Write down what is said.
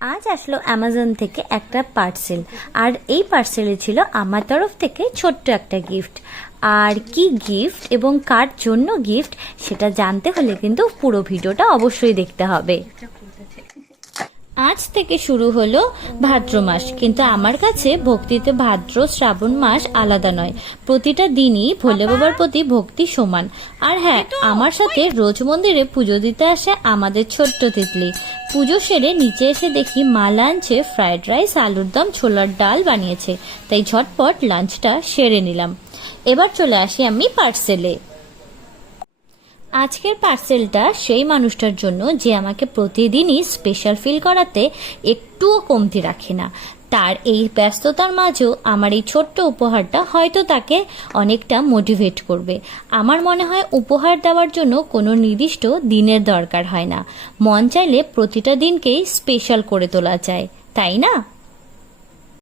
আজ আসলো অ্যামাজন থেকে একটা পার্সেল, আর এই পার্সেলে ছিল আমার তরফ থেকে ছোট্ট একটা গিফট। আর কি গিফট এবং কার জন্য গিফট সেটা জানতে হলে কিন্তু পুরো ভিডিওটা অবশ্যই দেখতে হবে। আজ থেকে শুরু হলো ভাদ্র মাস, কিন্তু আমার কাছে ভক্তিতে ভাদ্র শ্রাবণ মাস আলাদা নয়। প্রতিটা দিনই ভোলে বাবার প্রতি ভক্তি সমান। আর হ্যাঁ, আমার সাথে রোজ মন্দিরে পুজো দিতে আসে আমাদের ছোট্ট তিতলি। পুজো সেরে নিচে এসে দেখি মা লাঞ্চে ফ্রাইড রাইস, আলুর দম, ছোলার ডাল বানিয়েছে, তাই ঝটপট লাঞ্চটা সেরে নিলাম। এবার চলে আসি আমি পার্সেলে। আজকের পার্সেলটা সেই মানুষটার জন্য যে আমাকে প্রতিদিনই স্পেশাল ফিল করাতে একটুও কমতি রাখে না। তার এই ব্যস্ততার মাঝেও আমার এই ছোট্ট উপহারটা হয়তো তাকে অনেকটা মোটিভেট করবে। আমার মনে হয় উপহার দেওয়ার জন্য কোনো নির্দিষ্ট দিনের দরকার হয় না, মন চাইলে প্রতিটা দিনকেই স্পেশাল করে তোলা যায়, তাই না?